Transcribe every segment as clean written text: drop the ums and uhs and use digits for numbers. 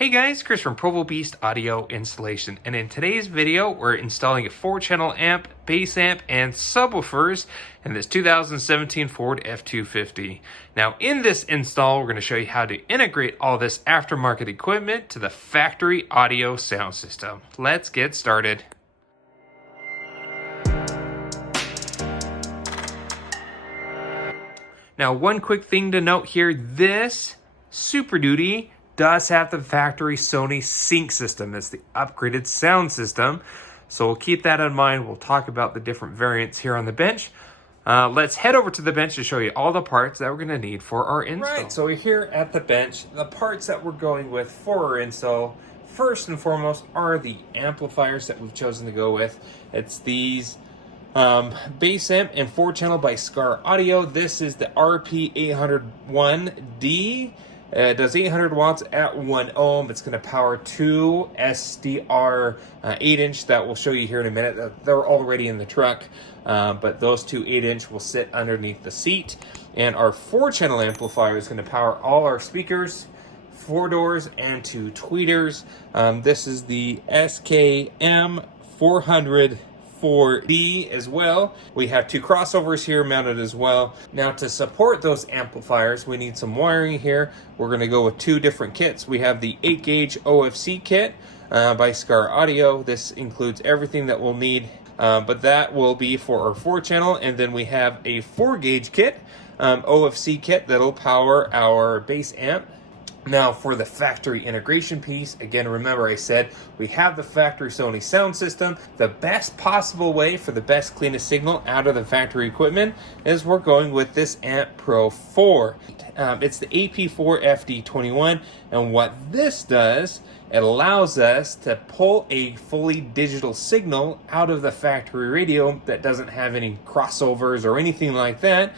Hey guys, Chris from Provo Beast Audio Installation, and in today's video we're installing a 4-channel amp, bass amp, and subwoofers in this 2017 Ford F250. Now in this install we're going to show you how to integrate all this aftermarket equipment to the factory audio sound system. Let's get started. Now one quick thing to note here, this Super Duty does have the factory Sony sync system. It's the upgraded sound system, so we'll keep that in mind. We'll talk about the different variants here on the bench. Let's head over to the bench to show you all the parts that we're going to need for our install. Right, so we're here at the bench. The parts that we're going with for our install, first and foremost, are the amplifiers that we've chosen to go with. It's these bass amp and 4-channel by Skar Audio. This is the RP801D. It does 800 watts at 1 ohm. It's going to power two SDR 8-inch that we'll show you here in a minute. They're already in the truck, but those two 8-inch will sit underneath the seat. And our 4-channel amplifier is going to power all our speakers, 4 doors, and 2 tweeters. This is the SKM 404D as well. We have 2 crossovers here mounted as well. Now to support those amplifiers, we need some wiring here. We're going to go with 2 different kits. We have the 8-gauge OFC kit by Skar Audio. This includes everything that we'll need, but that will be for our 4-channel. And then we have a 4-gauge kit, OFC kit, that'll power our bass amp. Now for the factory integration piece, again, remember I said we have the factory Sony sound system. The best possible way for the best, cleanest signal out of the factory equipment is we're going with this AmpPRO 4. It's the AP4 FD21, and what this does, it allows us to pull a fully digital signal out of the factory radio that doesn't have any crossovers or anything like that.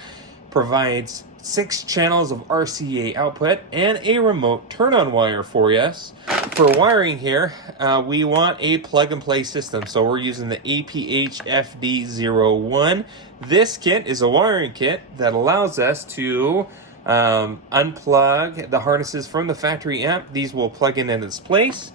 Provides 6 channels of RCA output and a remote turn-on wire for us. For wiring here, we want a plug-and-play system, so we're using the APH FD01. This kit is a wiring kit that allows us to unplug the harnesses from the factory amp. These will plug in its place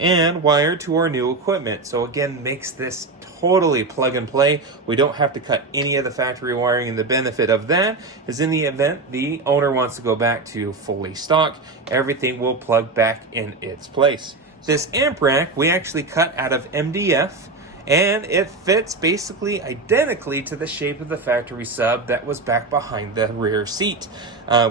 and wire to our new equipment. So again, makes this totally plug and play. We don't have to cut any of the factory wiring, and the benefit of that is in the event the owner wants to go back to fully stock, everything will plug back in its place. This amp rack we actually cut out of MDF, and it fits basically identically to the shape of the factory sub that was back behind the rear seat.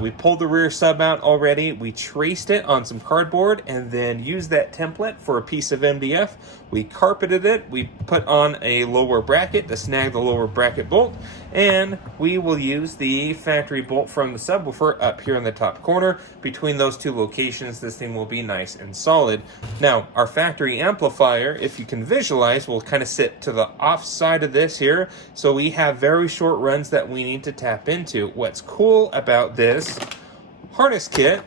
We pulled the rear sub out already. We traced it on some cardboard and then used that template for a piece of MDF. We carpeted it. We put on a lower bracket to snag the lower bracket bolt, and we will use the factory bolt from the subwoofer up here in the top corner. Between those 2 locations, this thing will be nice and solid. Now, our factory amplifier, if you can visualize, will kind of sit to the off side of this here, so we have very short runs that we need to tap into. What's cool about this harness kit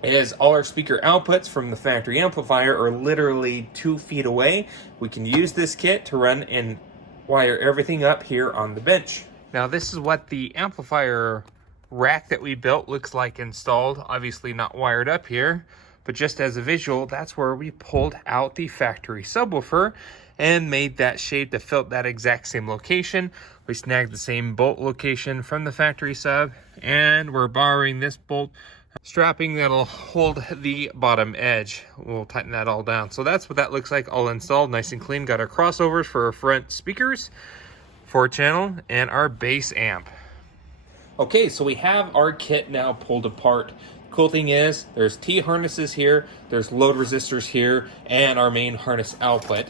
is all our speaker outputs from the factory amplifier are literally 2 feet away. We can use this kit to run and wire everything up here on the bench. Now this is what the amplifier rack that we built looks like installed. Obviously not wired up here, but just as a visual, that's where we pulled out the factory subwoofer and made that shape to fit that exact same location. We snagged the same bolt location from the factory sub, and we're borrowing this bolt strapping that'll hold the bottom edge. We'll tighten that all down. So that's what that looks like all installed, nice and clean. Got our crossovers for our front speakers, 4-channel, and our bass amp. Okay, so we have our kit now pulled apart. Cool thing is there's T harnesses here, there's load resistors here, and our main harness output.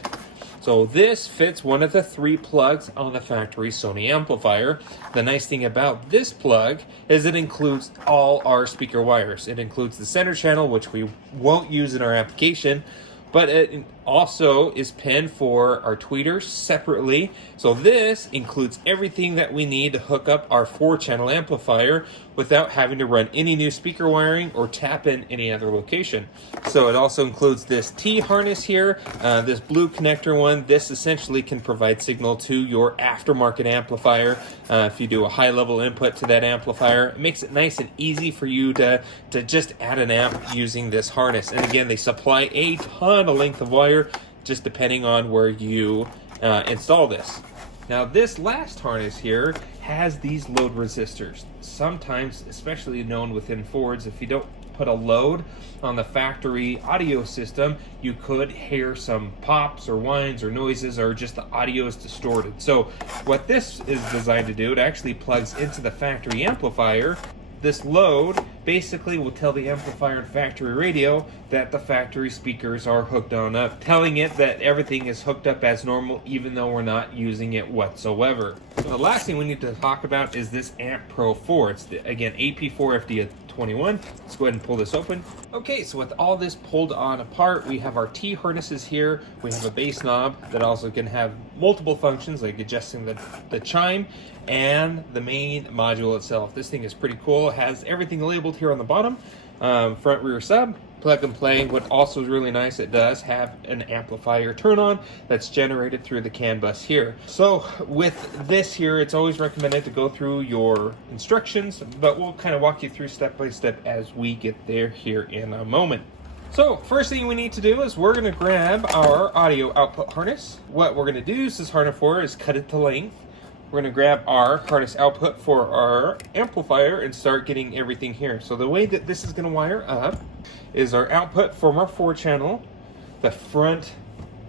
So this fits one of the 3 plugs on the factory Sony amplifier. The nice thing about this plug is it includes all our speaker wires. It includes the center channel, which we won't use in our application, but it also is pinned for our tweeters separately. So this includes everything that we need to hook up our 4-channel amplifier without having to run any new speaker wiring or tap in any other location. So it also includes this T harness here, this blue connector one. This essentially can provide signal to your aftermarket amplifier. If you do a high level input to that amplifier, it makes it nice and easy for you to just add an amp using this harness. And again, they supply a ton of length of wire, just depending on where you install this. Now this last harness here has these load resistors. Sometimes, especially known within Fords, if you don't put a load on the factory audio system, you could hear some pops or whines or noises, or just the audio is distorted. So what this is designed to do, it actually plugs into the factory amplifier. This load basically will tell the amplifier and factory radio that the factory speakers are hooked on up, telling it that everything is hooked up as normal even though we're not using it whatsoever. So the last thing we need to talk about is this AmpPRO 4. It's again AP4FD21. Let's go ahead and pull this open. Okay, so with all this pulled on apart, we have our T harnesses here. We have a bass knob that also can have multiple functions like adjusting the chime, and the main module itself. This thing is pretty cool. It has everything labeled here on the bottom. Front, rear, sub, plug and play. What also is really nice, it does have an amplifier turn on that's generated through the CAN bus here. So with this here, it's always recommended to go through your instructions, but we'll kind of walk you through step by step as we get there here in a moment. So first thing we need to do is we're going to grab our audio output harness. What we're going to do is this harness for is cut it to length. We're going to grab our harness output for our amplifier and start getting everything here. So the way that this is going to wire up is our output from our 4-channel, the front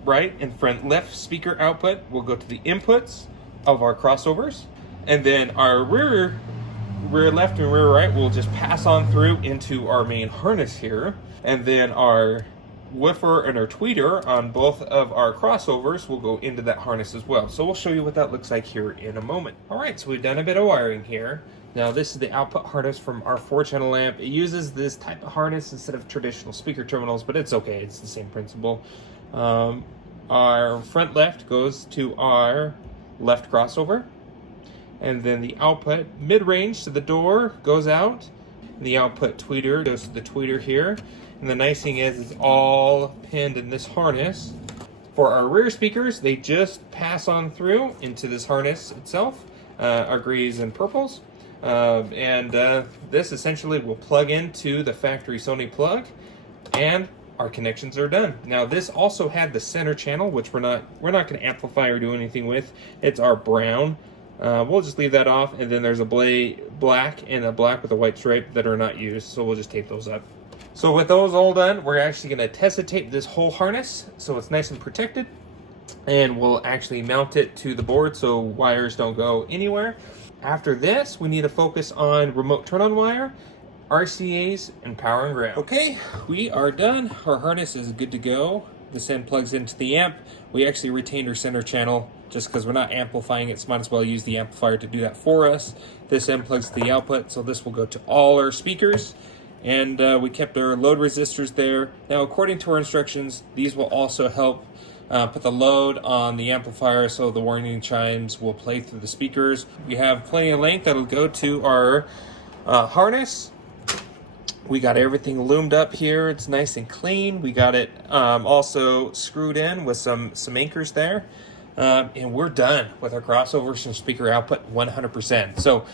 right and front left speaker output will go to the inputs of our crossovers, and then our rear left and rear right will just pass on through into our main harness here, and then our woofer and our tweeter on both of our crossovers will go into that harness as well. So we'll show you what that looks like here in a moment. Alright, so we've done a bit of wiring here. Now this is the output harness from our 4-channel amp. It uses this type of harness instead of traditional speaker terminals, but it's okay, it's the same principle. Our front left goes to our left crossover, and then the output mid-range to the door goes out, and the output tweeter goes to the tweeter here. And the nice thing is it's all pinned in this harness. For our rear speakers, they just pass on through into this harness itself, our greys and purples. This essentially will plug into the factory Sony plug, and our connections are done. Now this also had the center channel, which we're not going to amplify or do anything with. It's our brown. We'll just leave that off, and then there's a black and a black with a white stripe that are not used, so we'll just tape those up. So with those all done, we're actually going to test tape this whole harness so it's nice and protected, and we'll actually mount it to the board so wires don't go anywhere. After this, we need to focus on remote turn-on wire, RCAs, and power and ground. Okay, we are done. Our harness is good to go. This end plugs into the amp. We actually retained our center channel just because we're not amplifying it, so might as well use the amplifier to do that for us. This end plugs to the output, so this will go to all our speakers. And we kept our load resistors there. Now, according to our instructions, these will also help put the load on the amplifier so the warning chimes will play through the speakers. We have plenty of length that'll go to our harness. We got everything loomed up here. It's nice and clean. We got it also screwed in with some anchors there. And we're done with our crossovers and speaker output 100%. So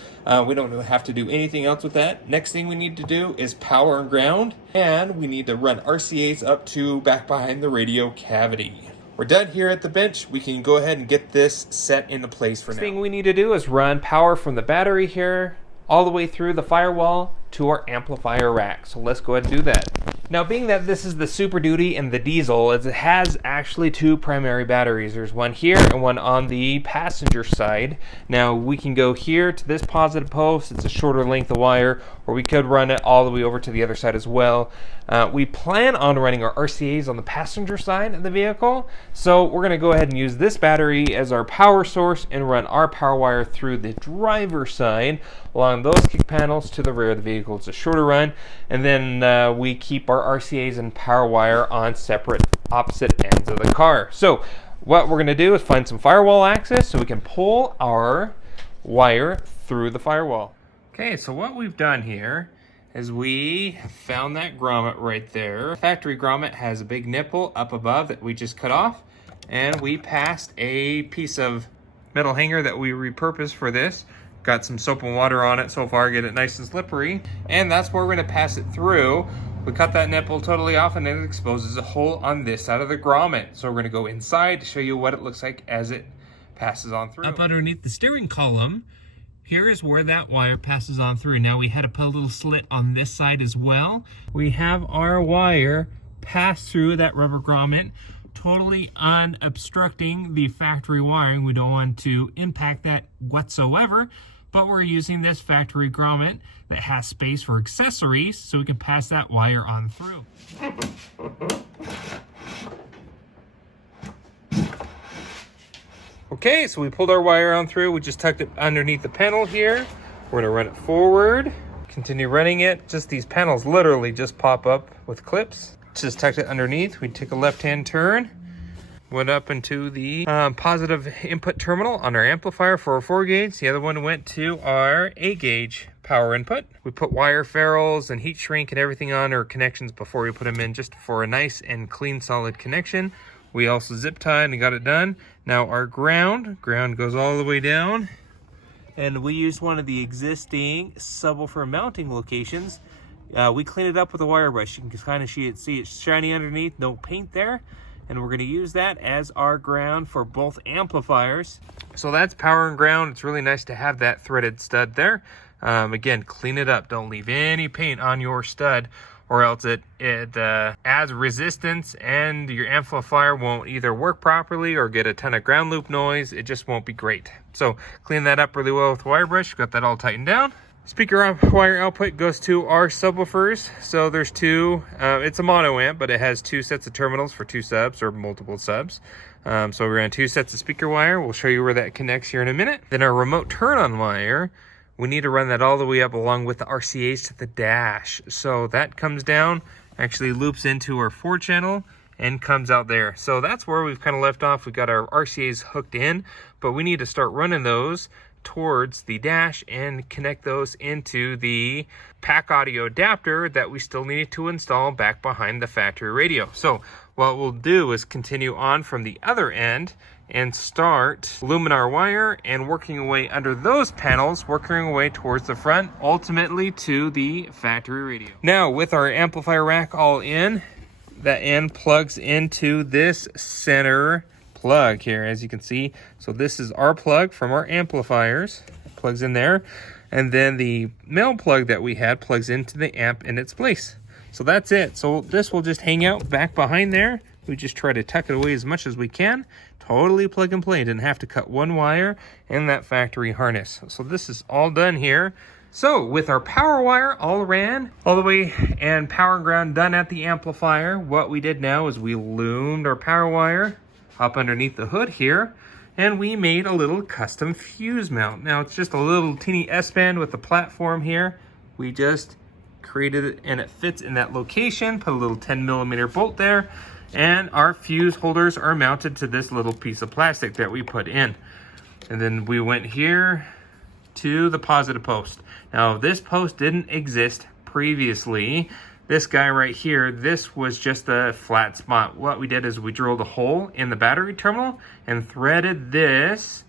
we don't have to do anything else with that. Next thing we need to do is power and ground, and we need to run RCAs up to back behind the radio cavity. We're done here at the bench. We can go ahead and get this set into place for now. Next thing we need to do is run power from the battery here all the way through the firewall to our amplifier rack. So let's go ahead and do that. Now, being that this is the Super Duty and the diesel, it has actually 2 primary batteries. There's one here and one on the passenger side. Now, we can go here to this positive post. It's a shorter length of wire, or we could run it all the way over to the other side as well. We plan on running our RCAs on the passenger side of the vehicle, so we're going to go ahead and use this battery as our power source and run our power wire through the driver's side along those kick panels to the rear of the vehicle. It's a shorter run, and then we keep our RCAs and power wire on separate opposite ends of the car. So what we're going to do is find some firewall access so we can pull our wire through the firewall. Okay, so what we've done here as we found that grommet right there. Factory grommet has a big nipple up above that we just cut off, and we passed a piece of metal hanger that we repurposed for this. Got some soap and water on it so far, get it nice and slippery, and that's where we're going to pass it through. We cut that nipple totally off, and then it exposes a hole on this side of the grommet. So we're going to go inside to show you what it looks like as it passes on through. Up underneath the steering column, here is where that wire passes on through. Now we had to put a little slit on this side as well. We have our wire pass through that rubber grommet, totally unobstructing the factory wiring. We don't want to impact that whatsoever, but we're using this factory grommet that has space for accessories so we can pass that wire on through. Okay, so we pulled our wire on through. We just tucked it underneath the panel here. We're gonna run it forward, continue running it. Just these panels literally just pop up with clips. Just tucked it underneath. We take a left-hand turn, went up into the positive input terminal on our amplifier for our 4-gauge. The other one went to our 8-gauge power input. We put wire ferrules and heat shrink and everything on our connections before we put them in, just for a nice and clean, solid connection. We also zip tied and got it done. Now our ground goes all the way down, and we used one of the existing subwoofer mounting locations. We cleaned it up with a wire brush. You can kind of see it's shiny underneath, no paint there. And we're going to use that as our ground for both amplifiers. So that's power and ground. It's really nice to have that threaded stud there. Again, clean it up. Don't leave any paint on your stud, or else it adds resistance and your amplifier won't either work properly or get a ton of ground loop noise. It just won't be great. So clean that up really well with a wire brush. Got that all tightened down. Speaker wire output goes to our subwoofers. So there's two, it's a mono amp, but it has 2 sets of terminals for 2 subs or multiple subs. So we're on 2 sets of speaker wire. We'll show you where that connects here in a minute. Then our remote turn on wire, we need to run that all the way up along with the RCAs to the dash. So that comes down, actually loops into our 4 channel and comes out there. So that's where we've kind of left off. We got our RCAs hooked in, but we need to start running those towards the dash and connect those into the pack audio adapter that we still needed to install back behind the factory radio. So what we'll do is continue on from the other end and start luminar wire and working away under those panels, working away towards the front, ultimately to the factory radio. Now with our amplifier rack all in, that end plugs into this center plug here, as you can see. So this is our plug from our amplifiers, plugs in there, and then the male plug that we had plugs into the amp in its place. So that's it. So this will just hang out back behind there. We just try to tuck it away as much as we can. Totally plug and play. Didn't have to cut one wire in that factory harness. So this is all done here. So with our power wire all ran all the way and power and ground done at the amplifier, what we did now is we loomed our power wire up underneath the hood here, and we made a little custom fuse mount. Now it's just a little teeny S-band with the platform here. We just created it and it fits in that location. Put a little 10mm bolt there, and our fuse holders are mounted to this little piece of plastic that we put in. And then we went here to the positive post. Now this post didn't exist previously. This guy right here, this was just a flat spot. What we did is we drilled a hole in the battery terminal and threaded this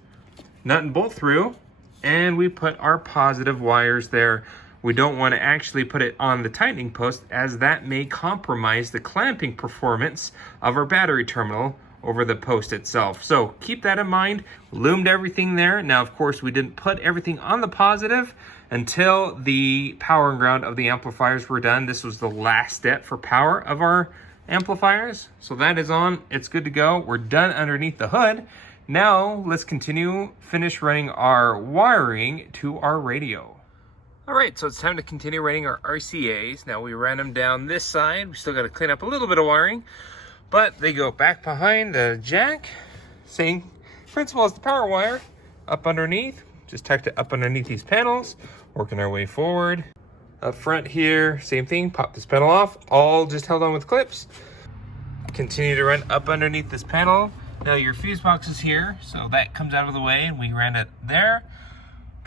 nut and bolt through, and we put our positive wires there. We don't want to actually put it on the tightening post, as that may compromise the clamping performance of our battery terminal over the post itself. So keep that in mind. Loomed everything there. Now, of course, we didn't put everything on the positive until the power and ground of the amplifiers were done. This was the last step for power of our amplifiers. So that is on, it's good to go. We're done underneath the hood. Now let's finish running our wiring to our radio. All right, so it's time to continue running our RCAs. Now we ran them down this side. We still got to clean up a little bit of wiring, but they go back behind the jack. Same principle as the power wire, up underneath. Just tucked it up underneath these panels, working our way forward. Up front here, same thing, pop this panel off, all just held on with clips. Continue to run up underneath this panel. Now your fuse box is here, so that comes out of the way, and we ran it there.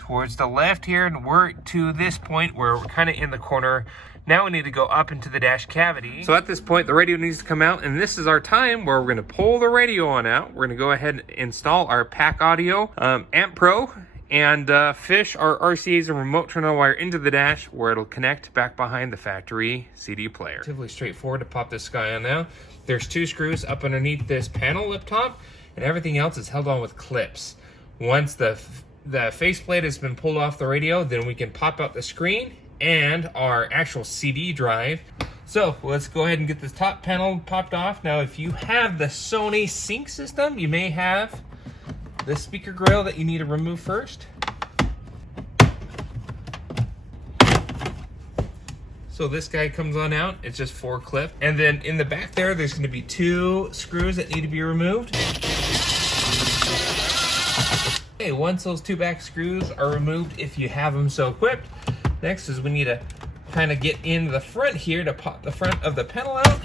towards the left here, and we're to this point where we're kind of in the corner. Now we need to go up into the dash cavity. So at this point, the radio needs to come out, and this is our time where we're gonna pull the radio on out. We're gonna go ahead and install our pack audio, AmpPRO, and fish our RCAs and remote turn-on wire into the dash where it'll connect back behind the factory CD player. Relatively straightforward to pop this guy on now. There's 2 screws up underneath this panel up top, and everything else is held on with clips. Once the faceplate has been pulled off the radio, then we can pop out the screen and our actual CD drive. So let's go ahead and get this top panel popped off. Now, if you have the Sony sync system, you may have the speaker grill that you need to remove first. So this guy comes on out. It's just 4 clips. And then in the back there's going to be 2 screws that need to be removed. Okay, once those 2 back screws are removed, if you have them so equipped, next is we need to kind of get in the front here to pop the front of the panel out.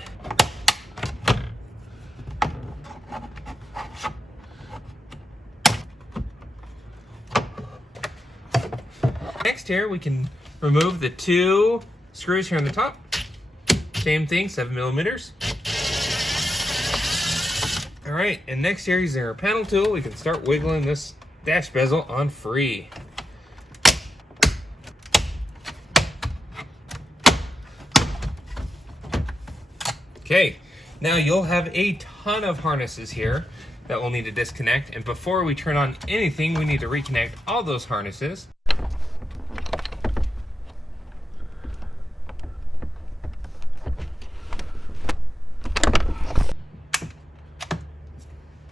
Next here, we can remove the 2 screws here on the top. Same thing, 7mm. All right, and next here, using our panel tool, we can start wiggling this dash bezel on free. Okay, now you'll have a ton of harnesses here that we'll need to disconnect, and before we turn on anything, we need to reconnect all those harnesses.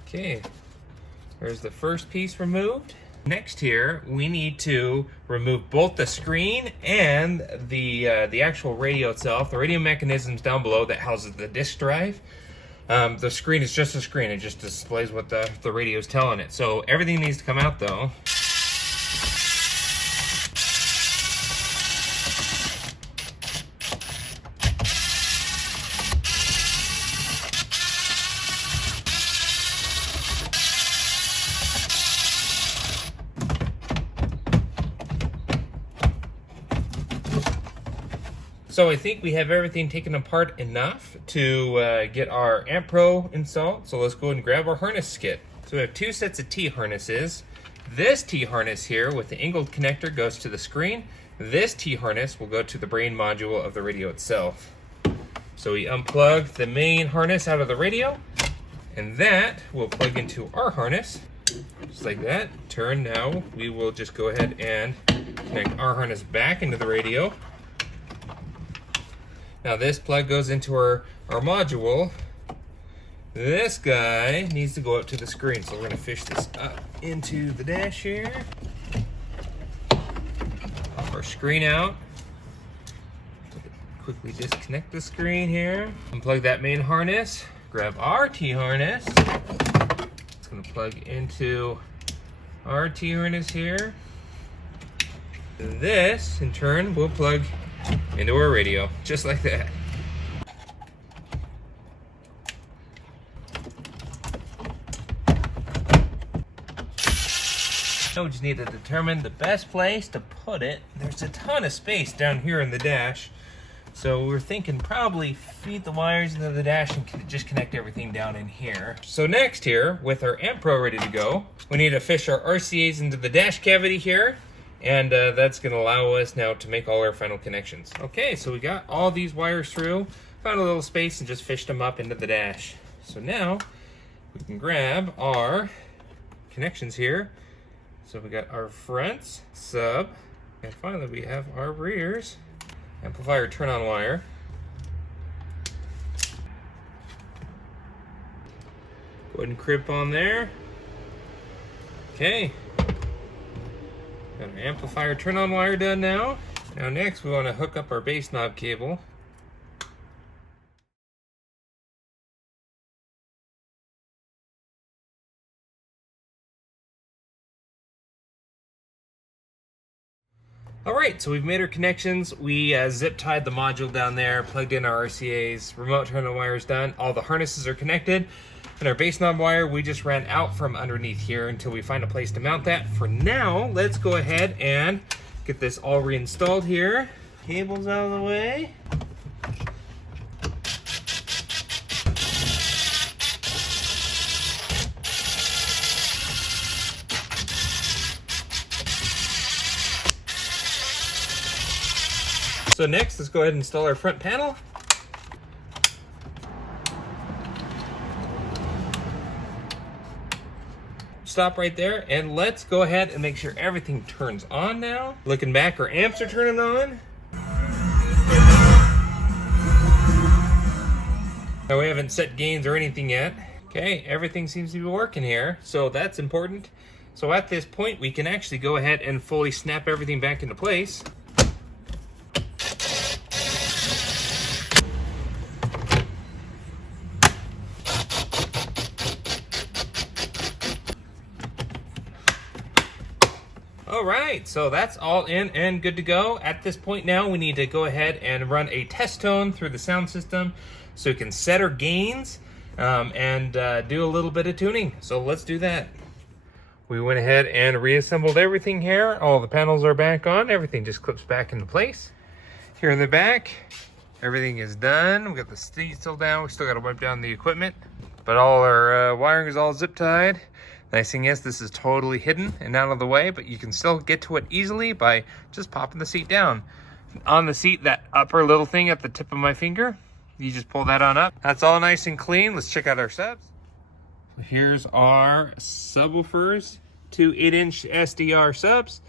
Okay, there's the first piece removed. Next here, we need to remove both the screen and the actual radio itself. The radio mechanism's down below that houses the disk drive. The screen is just a screen. It just displays what the radio is telling it. So everything needs to come out though. So I think we have everything taken apart enough to get our AmpPRO installed. So let's go and grab our harness kit. So we have 2 sets of T-harnesses. This T-harness here with the angled connector goes to the screen. This T-harness will go to the brain module of the radio itself. So we unplug the main harness out of the radio, and that will plug into our harness, just like that. Turn now. We will just go ahead and connect our harness back into the radio. Now this plug goes into our module. This guy needs to go up to the screen. So we're gonna fish this up into the dash here. Pop our screen out. Quickly disconnect the screen here. Unplug that main harness. Grab our T-harness. It's gonna plug into our T-harness here. This, in turn, will plug into our radio, just like that. Now we just need to determine the best place to put it. There's a ton of space down here in the dash, so we're thinking probably feed the wires into the dash and just connect everything down in here. So next here, with our AmpPRO ready to go, we need to fish our RCAs into the dash cavity here. And that's going to allow us now to make all our final connections. Okay, so we got all these wires through, found a little space and just fished them up into the dash. So now we can grab our connections here. So we got our fronts, sub, and finally we have our rears, amplifier turn-on wire. Go ahead and crimp on there. Okay. Got our amplifier turn-on wire done now. Now next we want to hook up our bass knob cable. Alright, so we've made our connections. We zip tied the module down there, plugged in our RCAs, remote turn-on wires done. All the harnesses are connected. And our base knob wire, we just ran out from underneath here until we find a place to mount that. For now, let's go ahead and get this all reinstalled here. Cables out of the way. So next, let's go ahead and install our front panel. Stop right there, and let's go ahead and make sure everything turns on now. Looking back, our amps are turning on. Now we haven't set gains or anything yet. Okay, everything seems to be working here, so that's important. So at this point, we can actually go ahead and fully snap everything back into place. All right, so that's all in and good to go. At this point now, we need to go ahead and run a test tone through the sound system so we can set our gains and do a little bit of tuning. So let's do that. We went ahead and reassembled everything here. All the panels are back on. Everything just clips back into place. Here in the back, everything is done. We got the seat still down. We still got to wipe down the equipment, but all our wiring is all zip tied. Nice thing is this is totally hidden and out of the way, but you can still get to it easily by just popping the seat down. On the seat, that upper little thing at the tip of my finger, you just pull that on up. That's all nice and clean. Let's check out our subs. Here's our subwoofers, two 8-inch SDR subs,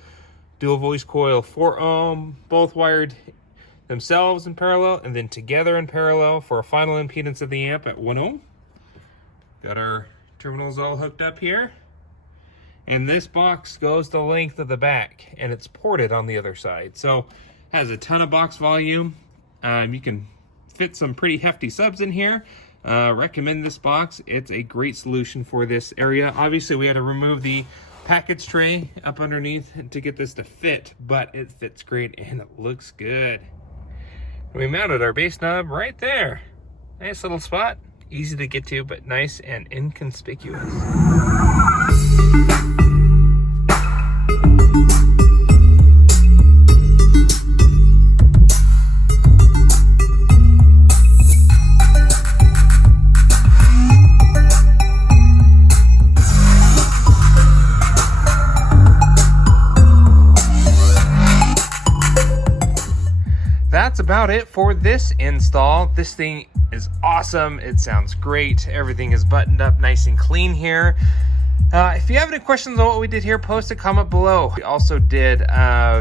dual voice coil 4 ohm, both wired themselves in parallel and then together in parallel for a final impedance of the amp at 1 ohm. Got our terminals all hooked up here, and this box goes the length of the back and it's ported on the other side, so has a ton of box volume. You can fit some pretty hefty subs in here. Recommend this box. It's a great solution for this area. Obviously we had to remove the package tray up underneath to get this to fit, but it fits great and it looks good. We mounted our bass knob right there. Nice little spot. Easy to get to, but nice and inconspicuous. That's about it for this install. This thing is awesome. It sounds great. Everything is buttoned up nice and clean here. If you have any questions on what we did here, post a comment below. We also did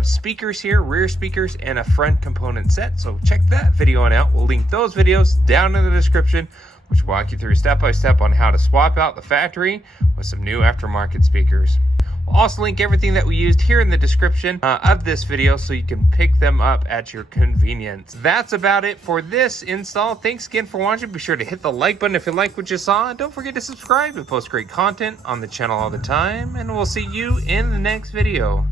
speakers here, rear speakers, and a front component set. So check that video on out. We'll link those videos down in the description, which will walk you through step by step on how to swap out the factory with some new aftermarket speakers. We'll also link everything that we used here in the description of this video so you can pick them up at your convenience. That's about it for this install. Thanks again for watching. Be sure to hit the like button if you like what you saw. And don't forget to subscribe. We post great content on the channel all the time. And we'll see you in the next video.